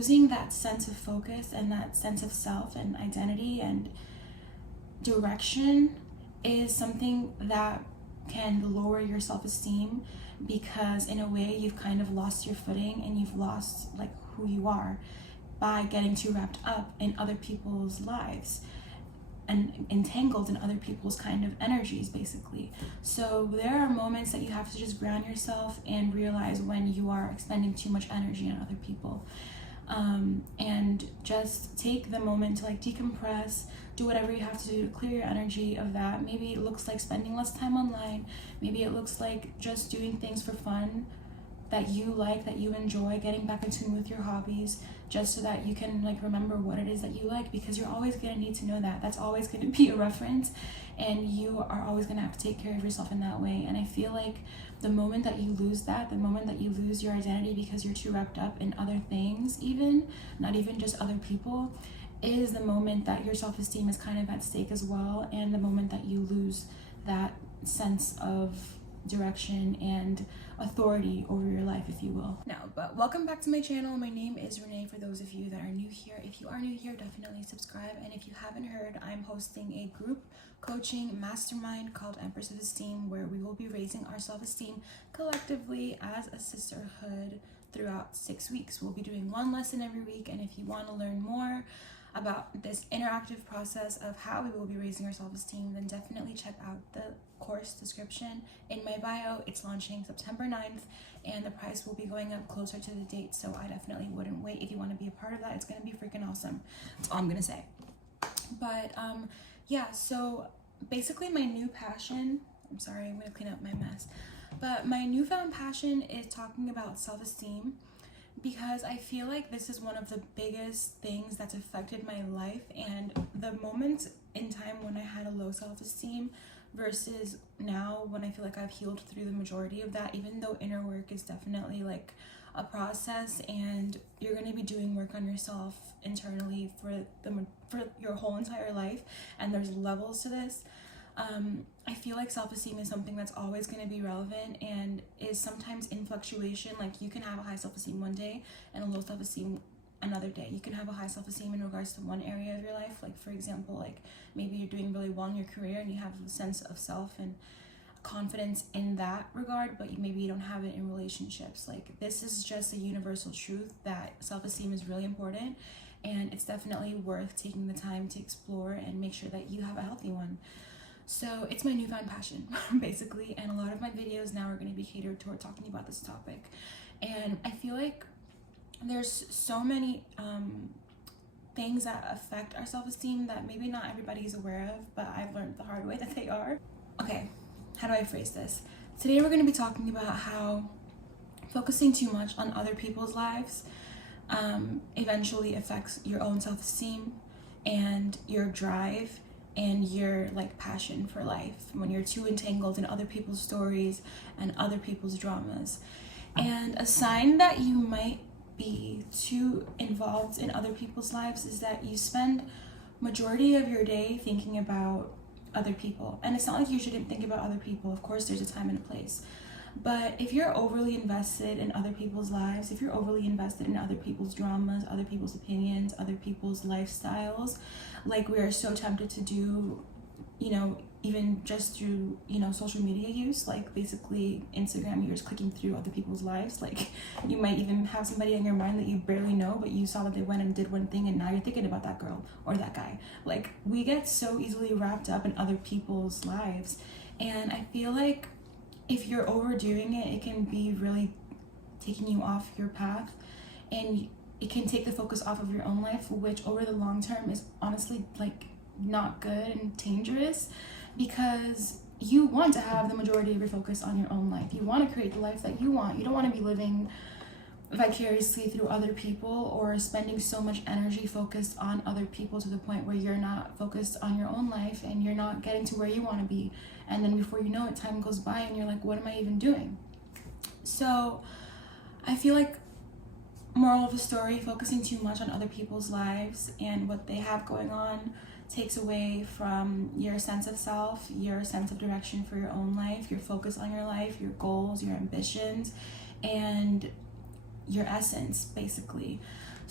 losing that sense of focus and that sense of self and identity and direction is something that can lower your self-esteem, because in a way you've kind of lost your footing and you've lost like who you are by getting too wrapped up in other people's lives and entangled in other people's kind of energies, basically. So there are moments that you have to just ground yourself and realize when you are expending too much energy on other people, and just take the moment to like decompress, do whatever you have to do to clear your energy of that. Maybe it looks like spending less time online, maybe it looks like just doing things for fun that you like, that you enjoy, getting back in tune with your hobbies, just so that you can like remember what it is that you like, because you're always going to need to know that. That's always going to be a reference, and you are always going to have to take care of yourself in that way. And I feel like the moment that you lose that, the moment that you lose your identity because you're too wrapped up in other things, even not even just other people, is the moment that your self-esteem is kind of at stake as well, and the moment that you lose that sense of direction and authority over your life, if you will. Now, but welcome back to my channel. My name is Renee, for those of you that are new here. If you are new here, definitely subscribe. And if you haven't heard, I'm hosting a group coaching mastermind called Empress of Esteem, where we will be raising our self-esteem collectively as a sisterhood throughout 6 weeks. We'll be doing one lesson every week, and if you want to learn more about this interactive process of how we will be raising our self-esteem, then definitely check out the course description in my bio. It's launching September 9th, and the price will be going up closer to the date, so I definitely wouldn't wait. If you want to be a part of that, it's going to be freaking awesome. That's all I'm going to say. But yeah, so basically my new passion, I'm sorry, I'm going to clean up my mess, but my newfound passion is talking about self-esteem, because I feel like this is one of the biggest things that's affected my life, and the moments in time when I had a low self-esteem versus now when I feel like I've healed through the majority of that, even though inner work is definitely like a process, and you're going to be doing work on yourself internally for your whole entire life, and there's levels to this. I feel like self-esteem is something that's always going to be relevant and is sometimes in fluctuation. Like, you can have a high self-esteem one day and a low self-esteem another day. You can have a high self-esteem in regards to one area of your life. Like, for example, like maybe you're doing really well in your career and you have a sense of self and confidence in that regard, but maybe you don't have it in relationships. Like, this is just a universal truth that self-esteem is really important, and it's definitely worth taking the time to explore and make sure that you have a healthy one. So it's my newfound passion, basically, and a lot of my videos now are going to be catered toward talking about this topic. And I feel like there's so many things that affect our self-esteem that maybe not everybody is aware of, but I've learned the hard way that they are. Okay, how do I phrase this? Today we're going to be talking about how focusing too much on other people's lives eventually affects your own self-esteem and your drive and your like passion for life, when you're too entangled in other people's stories and other people's dramas. And a sign that you might be too involved in other people's lives is that you spend majority of your day thinking about other people. And it's not like you shouldn't think about other people. Of course, there's a time and a place. But if you're overly invested in other people's lives, if you're overly invested in other people's dramas, other people's opinions, other people's lifestyles, like we are so tempted to do, you know, even just through, you know, social media use, like basically Instagram, you're just clicking through other people's lives. Like, you might even have somebody in your mind that you barely know, but you saw that they went and did one thing, and now you're thinking about that girl or that guy. Like, we get so easily wrapped up in other people's lives, and I feel like if you're overdoing it, it can be really taking you off your path, and it can take the focus off of your own life, which over the long term is honestly like not good and dangerous, because you want to have the majority of your focus on your own life. You want to create the life that you want. You don't want to be living vicariously through other people or spending so much energy focused on other people to the point where you're not focused on your own life and you're not getting to where you want to be. And then before you know it, time goes by and you're like, what am I even doing? So I feel like, moral of the story, focusing too much on other people's lives and what they have going on takes away from your sense of self, your sense of direction for your own life, your focus on your life, your goals, your ambitions, and your essence, basically.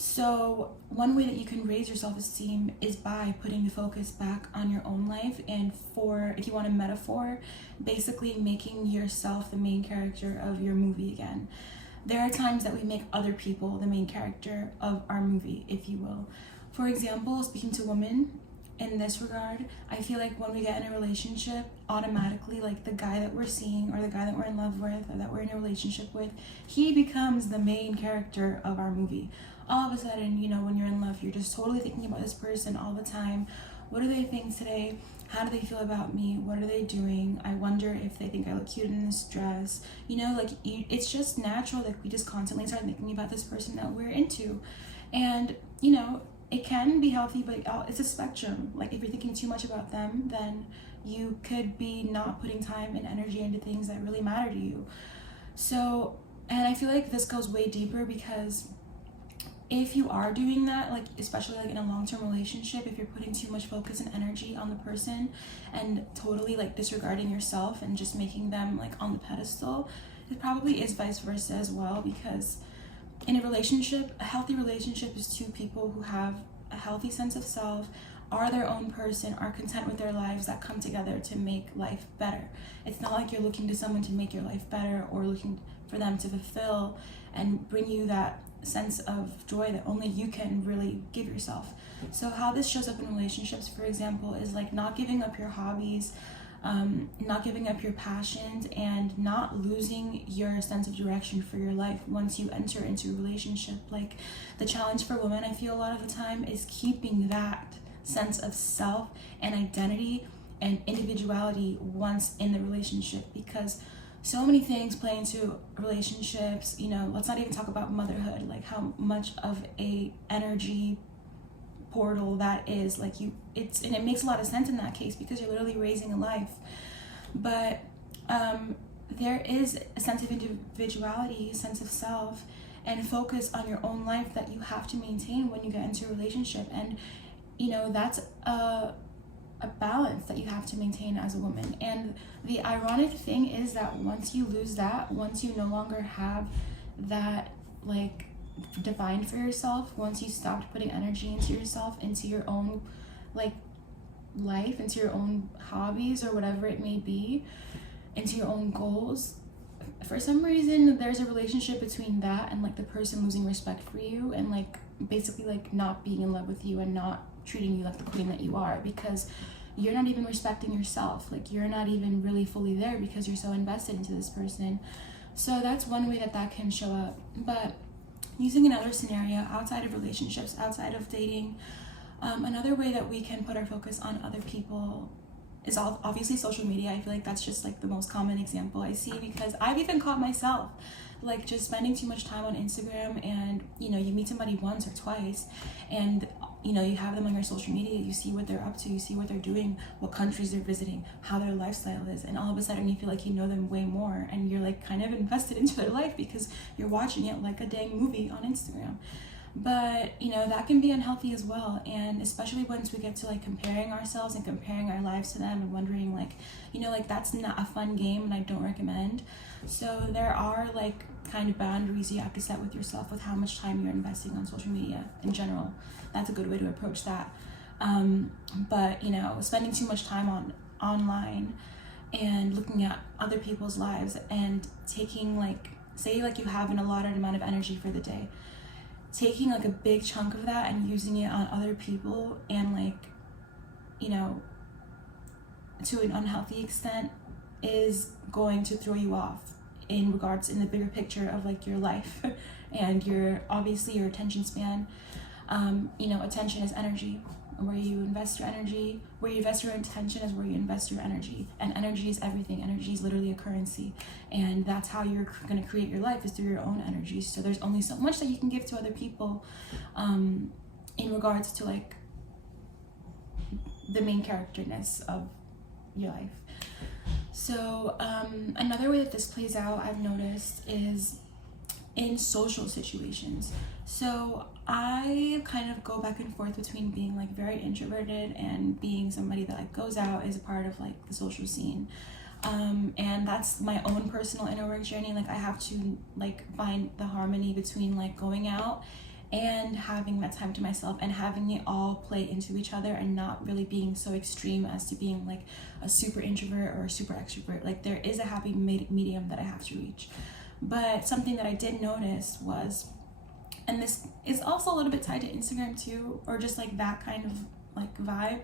So one way that you can raise your self-esteem is by putting the focus back on your own life, and for, if you want a metaphor, basically making yourself the main character of your movie again. There are times that we make other people the main character of our movie, if you will. For example, speaking to women in this regard, I feel like when we get in a relationship, automatically, like, the guy that we're seeing or the guy that we're in love with or that we're in a relationship with, he becomes the main character of our movie. All of a sudden, you know, when you're in love, you're just totally thinking about this person all the time. What do they think today? How do they feel about me? What are they doing? I wonder if they think I look cute in this dress. You know, like, it's just natural that we just constantly start thinking about this person that we're into. And, you know, it can be healthy, but it's a spectrum. Like, if you're thinking too much about them, then you could be not putting time and energy into things that really matter to you. So, and I feel like this goes way deeper, because if you are doing that, like, especially like in a long-term relationship, if you're putting too much focus and energy on the person and totally like disregarding yourself and just making them like on the pedestal, it probably is vice versa as well. Because in a relationship, a healthy relationship is two people who have a healthy sense of self, are their own person, are content with their lives, that come together to make life better. It's not like you're looking to someone to make your life better or looking for them to fulfill and bring you that sense of joy that only you can really give yourself. So how this shows up in relationships, for example, is like not giving up your hobbies, not giving up your passions, and not losing your sense of direction for your life once you enter into a relationship. Like, the challenge for women, I feel a lot of the time, is keeping that sense of self and identity and individuality once in the relationship, because so many things play into relationships. You know, let's not even talk about motherhood, like how much of a energy portal that is. Like, and it makes a lot of sense in that case, because you're literally raising a life. But there is a sense of individuality, sense of self, and focus on your own life that you have to maintain when you get into a relationship. And, you know, that's a balance that you have to maintain as a woman. And the ironic thing is that once you lose that, once you no longer have that like defined for yourself, once you stopped putting energy into yourself, into your own like life, into your own hobbies or whatever it may be, into your own goals, for some reason there's a relationship between that and like the person losing respect for you and like basically like not being in love with you and not treating you like the queen that you are, because you're not even respecting yourself. Like, you're not even really fully there because you're so invested into this person. So that's one way that that can show up. But using another scenario outside of relationships, outside of dating, another way that we can put our focus on other people is obviously social media. I feel like that's just like the most common example I see, because I've even caught myself like just spending too much time on Instagram, and you know, you meet somebody once or twice and you know, you have them on your social media, you see what they're up to, you see what they're doing, what countries they're visiting, how their lifestyle is, and all of a sudden you feel like you know them way more, and you're like kind of invested into their life because you're watching it like a dang movie on Instagram. But you know, that can be unhealthy as well, and especially once we get to like comparing ourselves and comparing our lives to them and wondering like, you know, like that's not a fun game and I don't recommend. So there are like kind of boundaries you have to set with yourself with how much time you're investing on social media in general. That's a good way to approach that. But you know, spending too much time online and looking at other people's lives and taking like, say like you have an allotted amount of energy for the day, taking like a big chunk of that and using it on other people and like, you know, to an unhealthy extent is going to throw you off in regards in the bigger picture of like your life and your obviously your attention span. You know, attention is energy. Where you invest your energy, where you invest your attention is where you invest your energy. And energy is everything. Energy is literally a currency. And that's how you're going to create your life, is through your own energy. So there's only so much that you can give to other people in regards to like the main characterness of your life. So another way that this plays out, I've noticed, is in social situations. So I kind of go back and forth between being like very introverted and being somebody that like goes out as a part of like the social scene. And that's my own personal inner work journey. Like I have to like find the harmony between like going out and having that time to myself and having it all play into each other and not really being so extreme as to being like a super introvert or a super extrovert. Like there is a happy medium that I have to reach. But something that I did notice was, and this is also a little bit tied to Instagram too, or just like that kind of like vibe,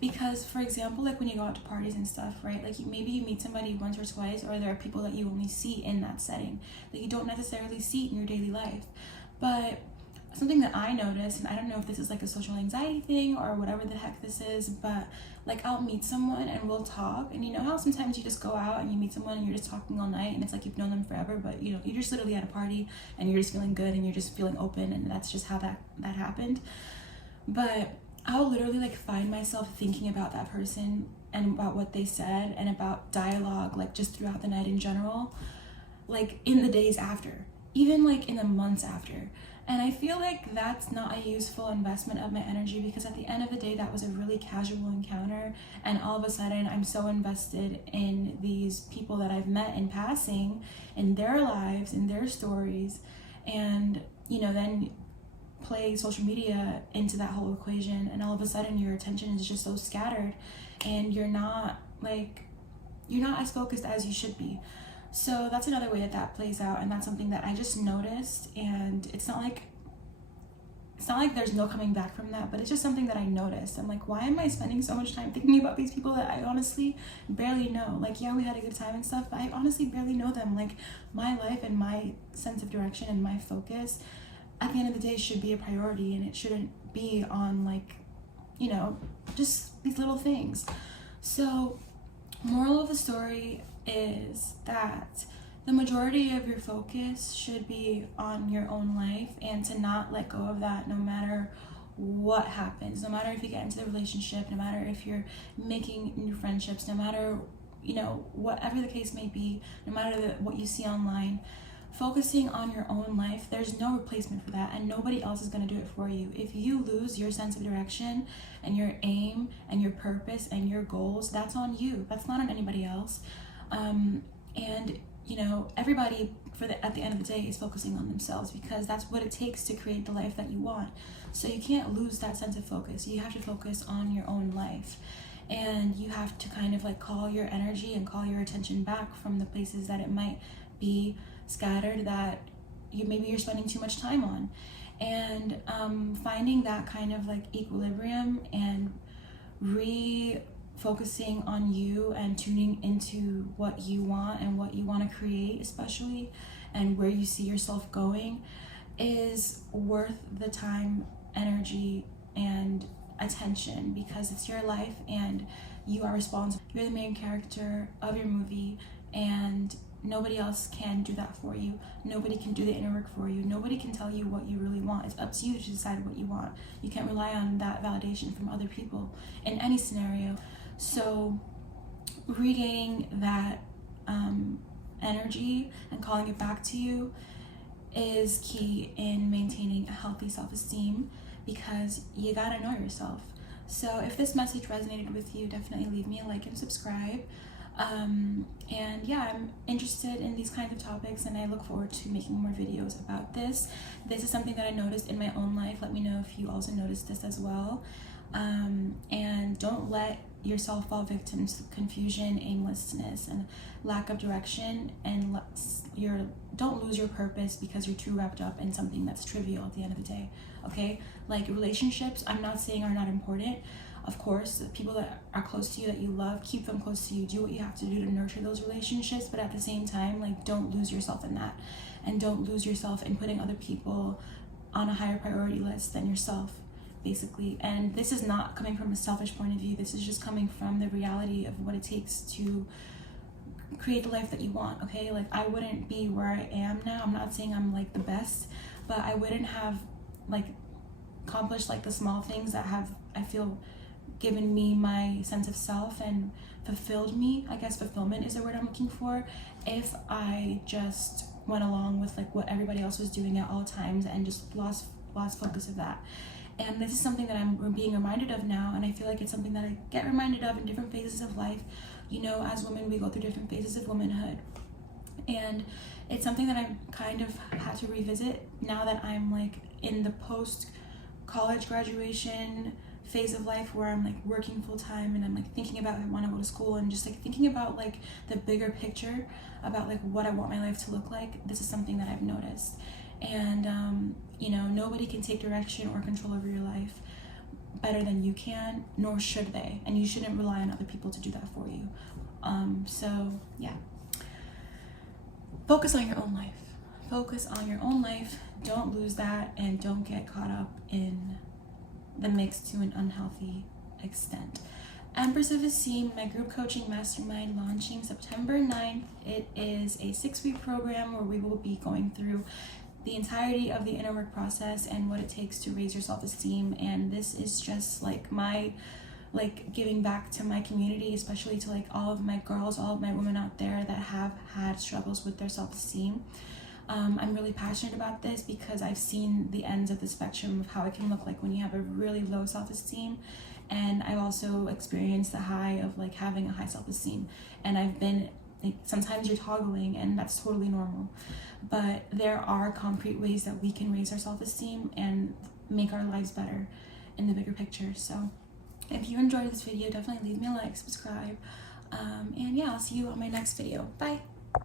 because for example, like when you go out to parties and stuff, right, like maybe you meet somebody once or twice, or there are people that you only see in that setting that you don't necessarily see in your daily life. But something that I noticed, and I don't know if this is like a social anxiety thing or whatever the heck this is, but like I'll meet someone and we'll talk, and you know how sometimes you just go out and you meet someone and you're just talking all night and it's like you've known them forever, but you know, you're just literally at a party and you're just feeling good and you're just feeling open, and that's just how that happened. But I'll literally like find myself thinking about that person and about what they said and about dialogue, like just throughout the night in general, like in the days after, even like in the months after. And I feel like that's not a useful investment of my energy, because at the end of the day, that was a really casual encounter, and all of a sudden I'm so invested in these people that I've met in passing, in their lives, in their stories, and you know, then play social media into that whole equation, and all of a sudden your attention is just so scattered and you're not as focused as you should be. So that's another way that plays out, and that's something that I just noticed, and it's not like there's no coming back from that, but it's just something that I noticed. I'm like, why am I spending so much time thinking about these people that I honestly barely know? Like, yeah, we had a good time and stuff, but I honestly barely know them. Like, my life and my sense of direction and my focus at the end of the day should be a priority, and it shouldn't be on like, you know, just these little things. So moral of the story is that the majority of your focus should be on your own life, and to not let go of that no matter what happens, no matter if you get into the relationship, no matter if you're making new friendships, no matter, you know, whatever the case may be, no matter what you see online. Focusing on your own life, there's no replacement for that, and nobody else is going to do it for you. If you lose your sense of direction and your aim and your purpose and your goals, that's on you. That's not on anybody else. And you know, everybody at the end of the day is focusing on themselves, because that's what it takes to create the life that you want. So you can't lose that sense of focus. You have to focus on your own life, and you have to kind of like call your energy and call your attention back from the places that it might be scattered, that maybe you're spending too much time on, and finding that kind of like equilibrium and refocusing on you and tuning into what you want and what you want to create, especially, and where you see yourself going, is worth the time, energy, and attention, because it's your life and you are responsible. You're the main character of your movie, and nobody else can do that for you. Nobody can do the inner work for you. Nobody can tell you what you really want. It's up to you to decide what you want. You can't rely on that validation from other people in any scenario. So regaining that energy and calling it back to you is key in maintaining a healthy self-esteem, because you gotta know yourself. So if this message resonated with you, definitely leave me a like and subscribe. And yeah, I'm interested in these kinds of topics, and I look forward to making more videos about this. This is something that I noticed in my own life. Let me know if you also noticed this as well. And don't let yourself fall victim to confusion, aimlessness, and lack of direction, and don't lose your purpose because you're too wrapped up in something that's trivial at the end of the day. Okay, like relationships, I'm not saying are not important. Of course, the people that are close to you, that you love, keep them close to you. Do what you have to do to nurture those relationships, but at the same time, like, don't lose yourself in that, and don't lose yourself in putting other people on a higher priority list than yourself, basically. And this is not coming from a selfish point of view. This is just coming from the reality of what it takes to create the life that you want. Okay, like, I wouldn't be where I am now. I'm not saying I'm like the best, but I wouldn't have like accomplished like the small things that have, I feel, given me my sense of self and fulfilled me. I guess fulfillment is the word I'm looking for. If I just went along with like what everybody else was doing at all times and just lost focus of that. And this is something that I'm being reminded of now, and I feel like it's something that I get reminded of in different phases of life. You know, as women, we go through different phases of womanhood, and it's something that I kind of had to revisit now that I'm like in the post college graduation phase of life where I'm like working full time and I'm like thinking about if I want to go to school and just like thinking about like the bigger picture about like what I want my life to look like. This is something that I've noticed. And you know, nobody can take direction or control over your life better than you can, nor should they, and you shouldn't rely on other people to do that for you. So yeah, focus on your own life. Focus on your own life. Don't lose that, and don't get caught up in the mix to an unhealthy extent. Empress of Esteem, my group coaching mastermind, launching September 9th. It is a 6-week program where we will be going through the entirety of the inner work process and what it takes to raise your self-esteem. And this is just like my giving back to my community, especially to like all of my girls, all of my women out there that have had struggles with their self-esteem. I'm really passionate about this because I've seen the ends of the spectrum of how it can look like when you have a really low self-esteem, and I've also experienced the high of like having a high self-esteem, and I've been like, sometimes you're toggling, and that's totally normal, but there are concrete ways that we can raise our self-esteem and make our lives better in the bigger picture. So if you enjoyed this video, definitely leave me a like, subscribe, and yeah, I'll see you on my next video. Bye.